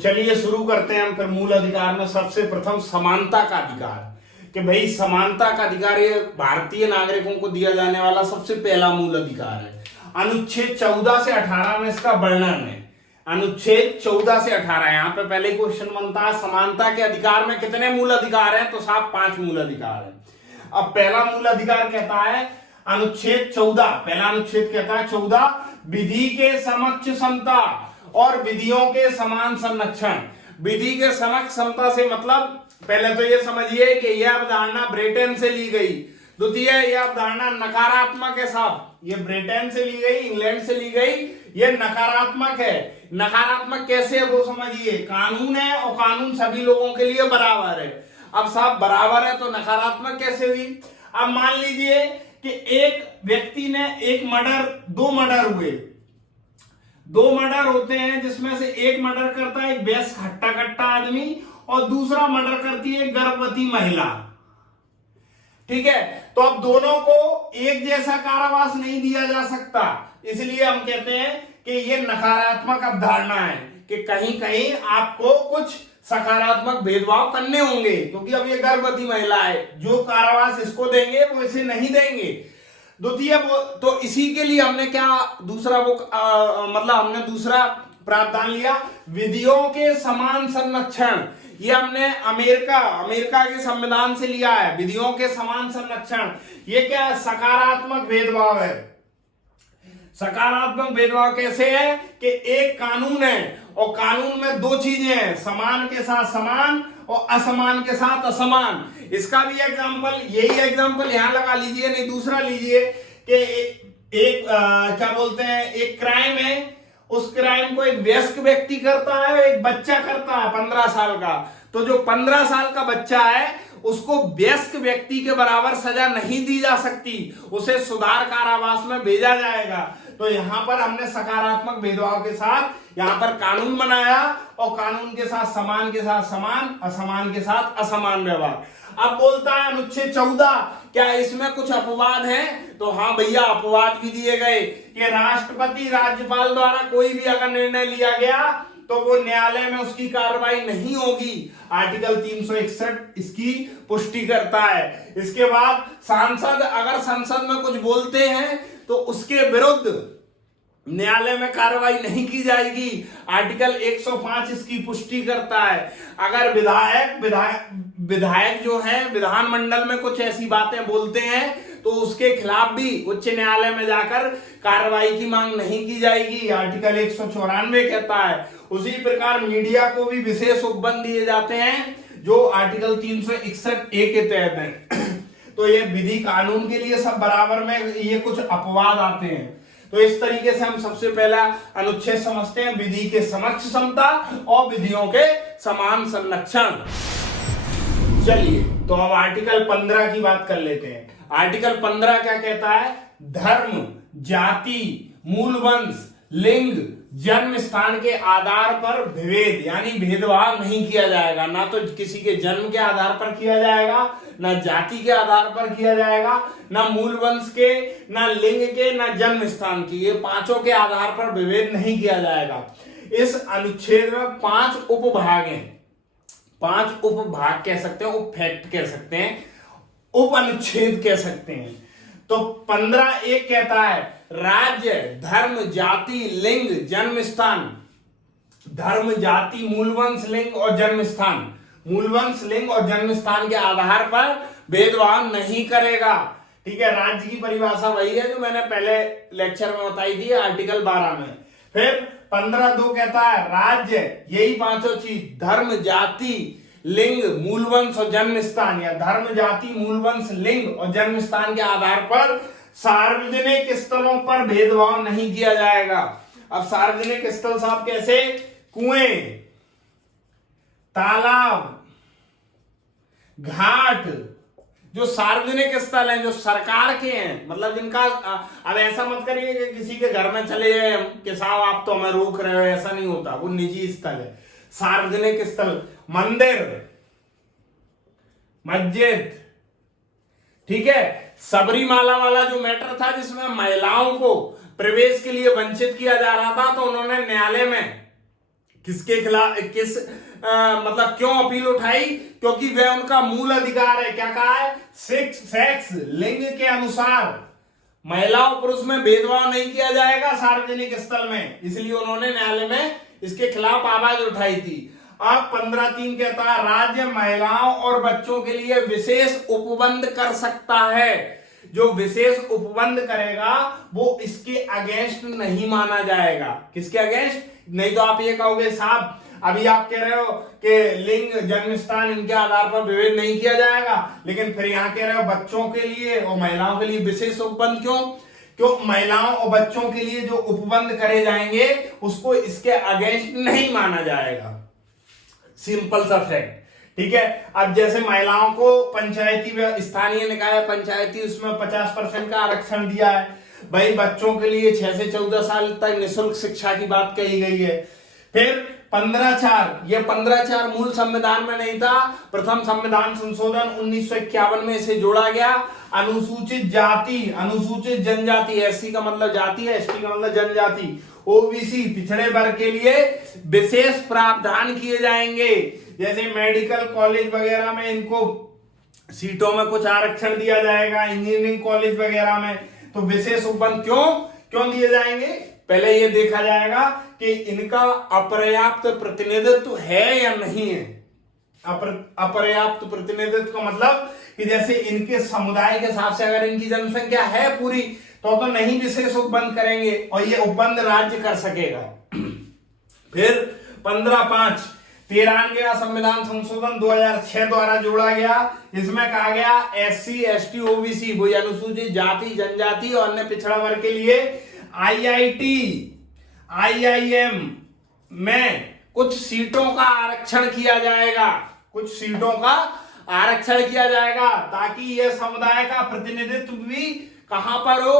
चलिए शुरू करते हैं हम फिर मूल अधिकार में सबसे प्रथम समानता का अधिकार। कि भाई समानता का अधिकार ये भारतीय नागरिकों को दिया जाने वाला सबसे पहला मूल अधिकार है। अनुच्छेद 14 से 18 में इसका वर्णन है। अनुच्छेद 14 से 18 यहाँ पे पहले क्वेश्चन बनता है समानता के अधिकार में कितने मूल अधिकार हैं, तो साहब 5 मूल अधिकार हैं। अब पहला मूल अधिकार कहता है अनुच्छेद 14, पहला अनुच्छेद कहता है 14, विधि के समक्ष समता और विधियों के समान संरक्षण। विधि के समक्ष समता से मतलब पहले तो ये समझिए कि यह अवधारणा ब्रिटेन से ली गई। द्वितीय, यह अवधारणा नकारात्मक है साहब, ये ब्रिटेन से ली गई, इंग्लैंड से ली गई, ये नकारात्मक है। नकारात्मक कैसे है वो समझिए, कानून है और कानून सभी लोगों के लिए बराबर है। अब साहब बराबर है तो नकारात्मक कैसे हुई। अब मान लीजिए कि एक व्यक्ति ने दो मर्डर हुए, 2 मर्डर होते हैं जिसमें से एक मर्डर करता है एक बेस हट्टा कट्टा आदमी और दूसरा मर्डर करती है एक गर्भवती महिला। ठीक है, तो अब दोनों को एक जैसा कारावास नहीं दिया जा सकता, इसलिए हम कहते हैं कि ये नकारात्मक अवधारणा है कि कहीं कहीं आपको कुछ सकारात्मक भेदभाव करने होंगे, क्योंकि अब ये गर्भवती महिला है, जो कारावास इसको देंगे वो इसे नहीं देंगे। द्वितीय, तो इसी के लिए हमने क्या दूसरा मतलब हमने दूसरा प्रावधान लिया, विधियों के समान संरक्षण। ये हमने अमेरिका के संविधान से लिया है, विधियों के समान संरक्षण। ये क्या है, सकारात्मक भेदभाव है। सकारात्मक भेदभाव कैसे है कि एक कानून है और कानून में 2 चीजें हैं, समान के साथ समान और असमान के साथ असमान। इसका भी एग्जांपल, यही एग्जांपल यहां लगा लीजिए, नहीं दूसरा लीजिए कि क्या बोलते हैं, एक क्राइम है, उस क्राइम को एक वयस्क व्यक्ति करता है और एक बच्चा करता है 15 साल का। तो जो 15 साल का बच्चा है उसको वयस्क व्यक्ति के बराबर सजा नहीं दी जा सकती, उसे सुधार कारावास में भेजा जाएगा। तो यहां पर हमने सकारात्मक भेदभाव के साथ यहां पर कानून बनाया और कानून के साथ समान समान, असमान के साथ असमान व्यवहार। अब बोलता है अनुच्छेद 14, क्या इसमें कुछ अपवाद है, तो हाँ भैया अपवाद भी दिए गए कि राष्ट्रपति राज्यपाल द्वारा कोई भी अगर निर्णय लिया गया तो वो न्यायालय में उसकी कार्रवाई नहीं होगी। आर्टिकल 361 इसकी पुष्टि करता है। इसके बाद सांसद अगर संसद में कुछ बोलते हैं तो उसके विरुद्ध न्यायालय में कार्रवाई नहीं की जाएगी। आर्टिकल 105 इसकी पुष्टि करता है। अगर विधायक जो है विधानमंडल में कुछ ऐसी बातें बोलते हैं तो उसके खिलाफ भी उच्च न्यायालय में जाकर कार्रवाई की मांग नहीं की जाएगी, आर्टिकल 194 कहता है। उसी प्रकार मीडिया को भी विशेष उपबंध दिए जाते हैं जो आर्टिकल 361A के तहत है। तो ये विधि कानून के लिए सब बराबर में, ये कुछ अपवाद आते हैं। तो इस तरीके से हम सबसे पहला अनुच्छेद समझते हैं, विधि के समक्ष समता और विधियों के समान संरक्षण। चलिए तो अब आर्टिकल 15 की बात कर लेते हैं। आर्टिकल 15 क्या कहता है, धर्म, जाति, मूल वंश, लिंग, जन्म स्थान के आधार पर विभेद यानी भेदभाव नहीं किया जाएगा। ना तो किसी के जन्म के आधार पर किया जाएगा, ना जाति के आधार पर किया जाएगा, ना मूल वंश के, ना लिंग के, ना जन्म स्थान की, ये 5 के आधार पर विभेद नहीं किया जाएगा। इस अनुच्छेद में 5 उपभाग हैं, 5 उपभाग कह सकते हैं, उप फैक्ट कह सकते हैं, उप अनुच्छेद कह सकते हैं। तो 15(1) कहता है राज्य, धर्म, जाति, लिंग, जन्म स्थान, धर्म, जाति, मूलवंश, लिंग और जन्म स्थान, मूलवंश, लिंग और जन्म स्थान के आधार पर भेदभाव नहीं करेगा। ठीक है, राज्य की परिभाषा वही है जो मैंने पहले लेक्चर में बताई थी आर्टिकल 12 में। फिर 15(2) कहता है राज्य, यही 5 चीज, धर्म, जाति, लिंग, मूलवंश और जन्म स्थान, या धर्म, जाति, मूलवंश, लिंग और जन्म स्थान के आधार पर सार्वजनिक स्थलों पर भेदभाव नहीं किया जाएगा। अब सार्वजनिक स्थल साहब कैसे, कुएं, तालाब, घाट, जो सार्वजनिक स्थल हैं, जो सरकार के हैं, मतलब जिनका, अब ऐसा मत करिए कि किसी के घर में चले गए कि साहब आप तो हमें रोक रहे हो, ऐसा नहीं होता, वो निजी स्थल है। सार्वजनिक स्थल, मंदिर, मस्जिद, ठीक है। सबरीमाला वाला जो मैटर था जिसमें महिलाओं को प्रवेश के लिए वंचित किया जा रहा था, तो उन्होंने न्यायालय में किसके खिलाफ मतलब क्यों अपील उठाई? क्योंकि वह उनका मूल अधिकार है। क्या कहा है? सेक्स लिंग के अनुसार महिलाओं पुरुष में भेदभाव नहीं किया जाएगा सार्वजनिक स्थल में, इसलिए उन्होंने न्यायालय में इसके खिलाफ आवाज उठाई थी। अब 15(3) कहता है राज्य महिलाओं और बच्चों के लिए विशेष उपबंध कर सकता है। जो विशेष उपबंध करेगा वो इसके अगेंस्ट नहीं माना जाएगा। किसके अगेंस्ट? नहीं तो आप ये कहोगे साहब अभी आप कह रहे हो कि लिंग जन्म स्थान इनके आधार पर विभेद नहीं किया जाएगा, लेकिन फिर यहाँ कह रहे हो बच्चों के लिए और महिलाओं के लिए विशेष उपबंध क्यों? क्यों महिलाओं और बच्चों के लिए जो उपबंध करे जाएंगे उसको इसके अगेंस्ट नहीं माना जाएगा। सिंपल सा फैक्ट। ठीक है। अब जैसे महिलाओं को पंचायती स्थानीय निकाय पंचायती उसमें 50% का आरक्षण दिया है, भाई बच्चों के लिए 6 से 14 साल तक निःशुल्क शिक्षा की बात कही गई है। फिर 15(4) ये 15(4) मूल संविधान में नहीं था, प्रथम संविधान संशोधन 1951 में इसे जोड़ा गया। अनुसूचित जाति अनुसूचित जनजाति, एससी का मतलब जाति है, एसटी का मतलब जनजाति, ओबीसी पिछड़े वर्ग के लिए विशेष प्रावधान किए जाएंगे। जैसे मेडिकल कॉलेज वगैरह में इनको सीटों में कुछ आरक्षण दिया जाएगा, इंजीनियरिंग कॉलेज वगैरह में तो विशेष उपबंध क्यों दिए जाएंगे? पहले ये देखा जाएगा कि इनका अपर्याप्त प्रतिनिधित्व है या नहीं है। अपर्याप्त प्रतिनिधित्व का मतलब कि जैसे इनके समुदाय के हिसाब से अगर इनकी जनसंख्या है पूरी तो नहीं विशेष उपबंध करेंगे और ये उपबंध राज्य कर सकेगा। फिर 15(5) 93वां संविधान संशोधन 2006 द्वारा जोड़ा गया। इसमें कहा गया एससी एसटी ओबीसी वो अनुसूचित जाति जनजाति और अन्य पिछड़ा वर्ग के लिए आईआईटी आईआईएम में कुछ सीटों का आरक्षण किया जाएगा। कुछ सीटों का आरक्षण किया जाएगा ताकि यह समुदाय का प्रतिनिधित्व भी कहां पर हो,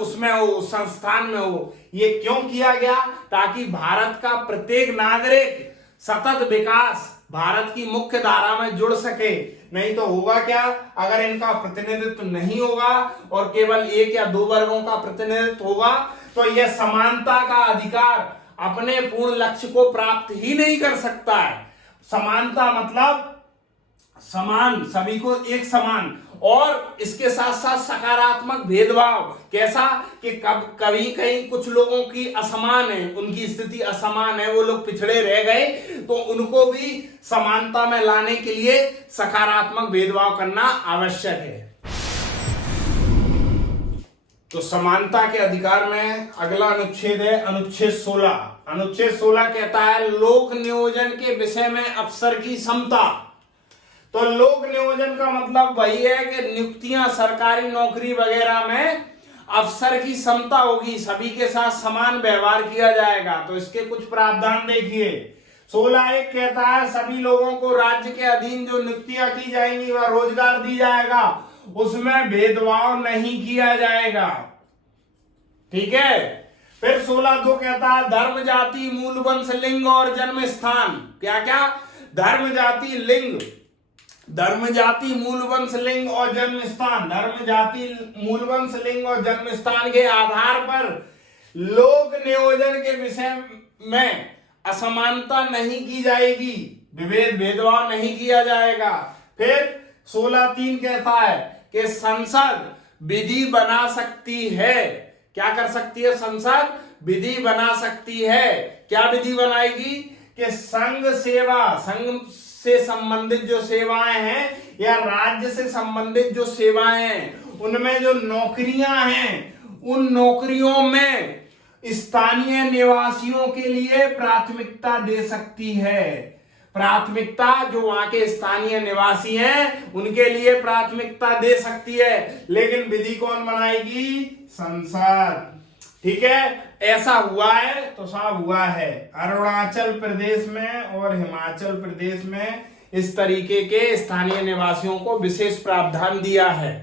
उसमें हो, संस्थान में हो। ये क्यों किया गया? ताकि भारत का प्रत्येक नागरिक सतत विकास भारत की मुख्य धारा में जुड़ सके। नहीं तो होगा क्या? अगर इनका प्रतिनिधित्व नहीं होगा और केवल 1 या 2 वर्गों का प्रतिनिधित्व होगा तो यह समानता का अधिकार अपने पूर्ण लक्ष्य को प्राप्त ही नहीं कर सकता है। समानता मतलब समान, सभी को एक समान, और इसके साथ साथ सकारात्मक भेदभाव। कैसा? कि कभी कहीं कुछ लोगों की असमान है, उनकी स्थिति असमान है, वो लोग पिछड़े रह गए तो उनको भी समानता में लाने के लिए सकारात्मक भेदभाव करना आवश्यक है। तो समानता के अधिकार में अगला अनुच्छेद है अनुच्छेद 16। अनुच्छेद 16 कहता है लोक नियोजन के विषय में अफसर की समता। तो लोक नियोजन का मतलब वही है कि नियुक्तियां सरकारी नौकरी वगैरह में अफसर की समता होगी, सभी के साथ समान व्यवहार किया जाएगा। तो इसके कुछ प्रावधान देखिए। 16(1) कहता है सभी लोगों को राज्य के अधीन जो नियुक्तियां की जाएंगी वह रोजगार दी जाएगा, उसमें भेदभाव नहीं किया जाएगा। ठीक है। फिर 16(2) कहता है धर्म जाति मूल वंश लिंग और जन्म स्थान। क्या क्या? धर्म जाति लिंग, धर्म जाति मूल वंश लिंग और जन्म स्थान, धर्म जाति मूल वंश लिंग और जन्म स्थान के आधार पर लोक नियोजन के विषय में असमानता नहीं की जाएगी, विभेद भेदभाव नहीं किया जाएगा। फिर 16(3) कहता है कि संसद विधि बना सकती है। क्या कर सकती है? संसद विधि बना सकती है। क्या विधि बनाएगी? कि संघ सेवा, संघ से संबंधित जो सेवाएं हैं या राज्य से संबंधित जो सेवाएं हैं उनमें जो नौकरियां हैं उन नौकरियों में स्थानीय निवासियों के लिए प्राथमिकता दे सकती है। प्राथमिकता जो वहां के स्थानीय निवासी हैं उनके लिए प्राथमिकता दे सकती है, लेकिन विधि कौन बनाएगी? संसद। ठीक है। ऐसा हुआ है तो साहब हुआ है। अरुणाचल प्रदेश में और हिमाचल प्रदेश में इस तरीके के स्थानीय निवासियों को विशेष प्रावधान दिया है।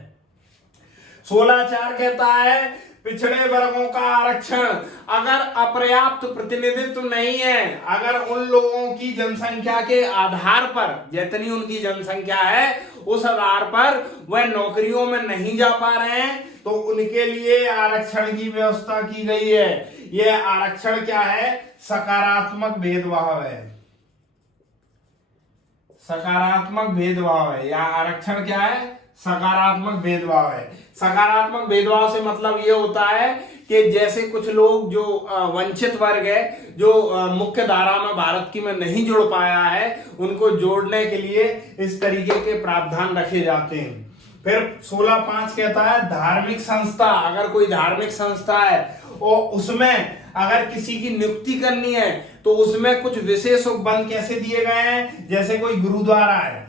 16(4) कहता है पिछड़े वर्गों का आरक्षण अगर अपर्याप्त प्रतिनिधित्व नहीं है, अगर उन लोगों की जनसंख्या के आधार पर जितनी उनकी जनसंख्या है उस आधार पर वह नौकरियों में नहीं जा पा रहे हैं तो उनके लिए आरक्षण की व्यवस्था की गई है। ये आरक्षण क्या है? सकारात्मक भेदभाव है। सकारात्मक भेदभाव है, या आरक्षण क्या है? सकारात्मक भेदभाव है। सकारात्मक भेदभाव से मतलब ये होता है कि जैसे कुछ लोग जो वंचित वर्ग है, जो मुख्य धारा में भारत की में नहीं जुड़ पाया है, उनको जोड़ने के लिए इस तरीके के प्रावधान रखे जाते हैं। फिर 16.5 कहता है धार्मिक संस्था, अगर कोई धार्मिक संस्था है और उसमें अगर किसी की नियुक्ति करनी है तो उसमें कुछ विशेष उपबंध कैसे दिए गए हैं। जैसे कोई गुरुद्वारा है,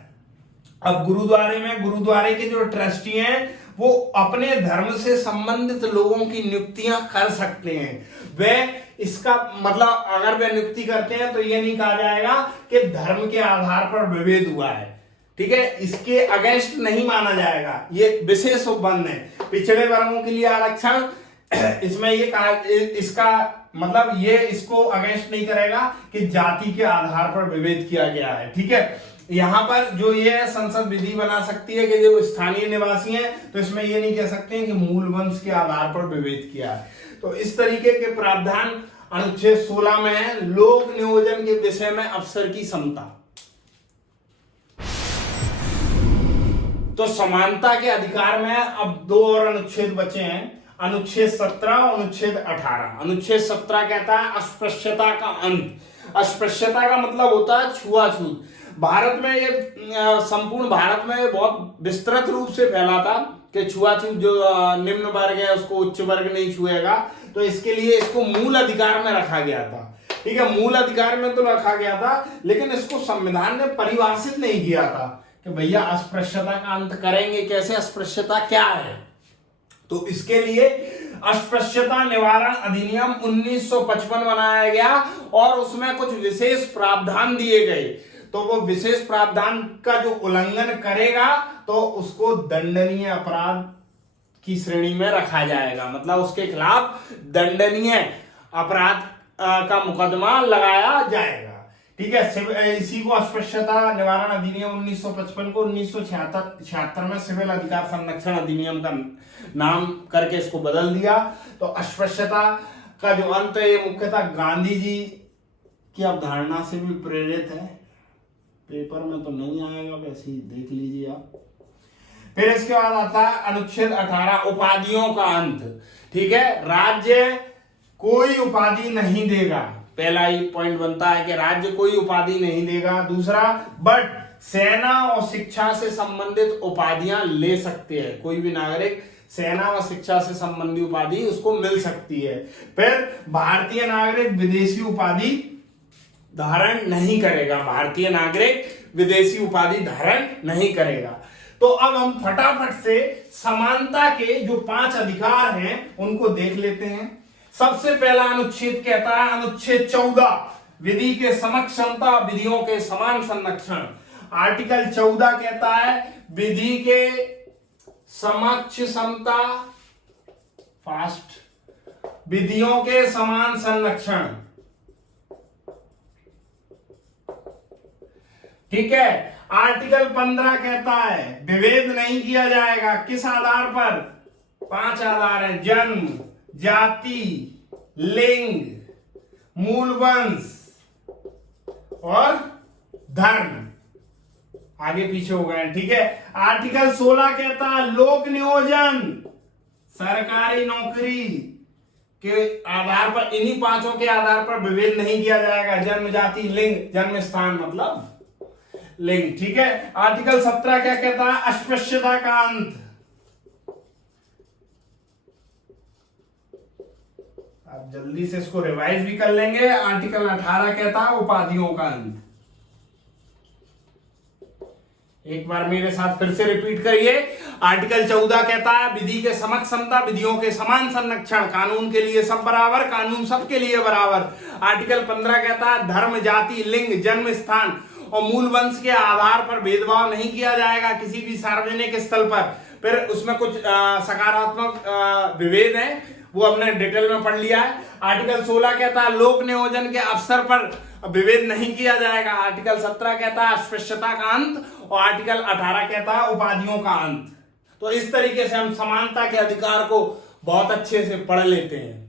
अब गुरुद्वारे के जो ट्रस्टी हैं वो अपने धर्म से संबंधित लोगों की नियुक्तियां कर सकते हैं। वे इसका मतलब अगर वे नियुक्ति करते हैं तो ये नहीं कहा जाएगा कि धर्म के आधार पर विभेद हुआ है, ठीक है, इसके अगेंस्ट नहीं माना जाएगा। ये विशेष उपबंध है। पिछड़े वर्गों के लिए आरक्षण, इसमें ये कहा, इसका मतलब ये इसको अगेंस्ट नहीं करेगा कि जाति के आधार पर विभेद किया गया है, ठीक है। यहां पर जो ये संसद विधि बना सकती है कि जो स्थानीय निवासी हैं, तो इसमें ये नहीं कह सकते हैं कि मूल वंश के आधार पर विभेद किया है। तो इस तरीके के प्रावधान अनुच्छेद 16 में है। लोक नियोजन के विषय में अफसर की समता। तो समानता के अधिकार में अब 2 और अनुच्छेद बचे हैं, अनुच्छेद 17 और अनुच्छेद 18। अनुच्छेद 17 कहता है अस्पृश्यता का अंत। अस्पृश्यता का मतलब होता है छुआछूत। भारत में ये संपूर्ण भारत में बहुत विस्तृत रूप से फैला था कि छुआछूत, जो निम्न वर्ग है उसको उच्च वर्ग नहीं छुएगा, तो इसके लिए इसको मूल अधिकार में रखा गया था, ठीक है। मूल अधिकार में तो रखा गया था, लेकिन इसको संविधान ने परिभाषित नहीं किया था कि भैया अस्पृश्यता का अंत करेंगे कैसे, अस्पृश्यता क्या है। तो इसके लिए अस्पृश्यता निवारण अधिनियम 1955 बनाया गया और उसमें कुछ विशेष प्रावधान दिए गए। तो वो विशेष प्रावधान का जो उल्लंघन करेगा तो उसको दंडनीय अपराध की श्रेणी में रखा जाएगा, मतलब उसके खिलाफ दंडनीय अपराध का मुकदमा लगाया जाएगा, ठीक है। इसी को अस्पृश्यता निवारण अधिनियम 1955 को 1976 में सिविल अधिकार संरक्षण अधिनियम का नाम करके इसको बदल दिया। तो अस्पृश्यता का जो अंत है ये मुख्यतः गांधी जी की अवधारणा से भी प्रेरित है। पेपर में तो नहीं आएगा, वैसे ही देख लीजिए आप। फिर इसके बाद आता है अनुच्छेद 18 उपाधियों का अंत, ठीक है। राज्य कोई उपाधि नहीं देगा, पहला ही पॉइंट बनता है कि राज्य कोई उपाधि नहीं देगा। दूसरा, बट सेना और शिक्षा से संबंधित उपाधियां ले सकते हैं, कोई भी नागरिक सेना व शिक्षा से संबंधित उपाधि उसको मिल सकती है। फिर भारतीय नागरिक विदेशी उपाधि धारण नहीं करेगा, भारतीय नागरिक विदेशी उपाधि धारण नहीं करेगा। तो अब हम फटाफट से समानता के जो 5 अधिकार हैं उनको देख लेते हैं। सबसे पहला अनुच्छेद कहता है, अनुच्छेद 14 विधि के समक्ष समता, विधियों के समान संरक्षण। आर्टिकल 14 कहता है विधि के समक्ष समता, फास्ट, विधियों के समान संरक्षण, ठीक है। आर्टिकल 15 कहता है विभेद नहीं किया जाएगा, किस आधार पर? 5 आधार हैं, जन्म, जाति, लिंग, मूल वंश और धर्म। आगे पीछे हो गए, ठीक है। आर्टिकल 16 कहता है लोक नियोजन, सरकारी नौकरी के आधार पर, इन्हीं 5 के आधार पर विभेद नहीं किया जाएगा। जन्म, जाति, लिंग, जन्म स्थान मतलब लिंग, ठीक है। आर्टिकल 17 क्या कहता है? अस्पृश्यता का अंत। आप जल्दी से इसको रिवाइज भी कर लेंगे। आर्टिकल 18 कहता है उपाधियों का अंत। एक बार मेरे साथ फिर से रिपीट करिए। आर्टिकल 14 कहता है विधि के समक्ष समता, विधियों के समान संरक्षण, कानून के लिए सब बराबर, कानून सबके लिए बराबर। आर्टिकल 15 कहता है धर्म, जाति, लिंग, जन्म स्थान और मूल वंश के आधार पर भेदभाव नहीं किया जाएगा किसी भी सार्वजनिक स्थल पर। फिर उसमें कुछ सकारात्मक विभेद है, वो हमने डिटेल में पढ़ लिया है। आर्टिकल 16 कहता है लोक नियोजन के अवसर पर विभेद नहीं किया जाएगा। आर्टिकल 17 कहता है अस्पृश्यता का अंत और आर्टिकल 18 कहता है उपाधियों का अंत। तो इस तरीके से हम समानता के अधिकार को बहुत अच्छे से पढ़ लेते हैं।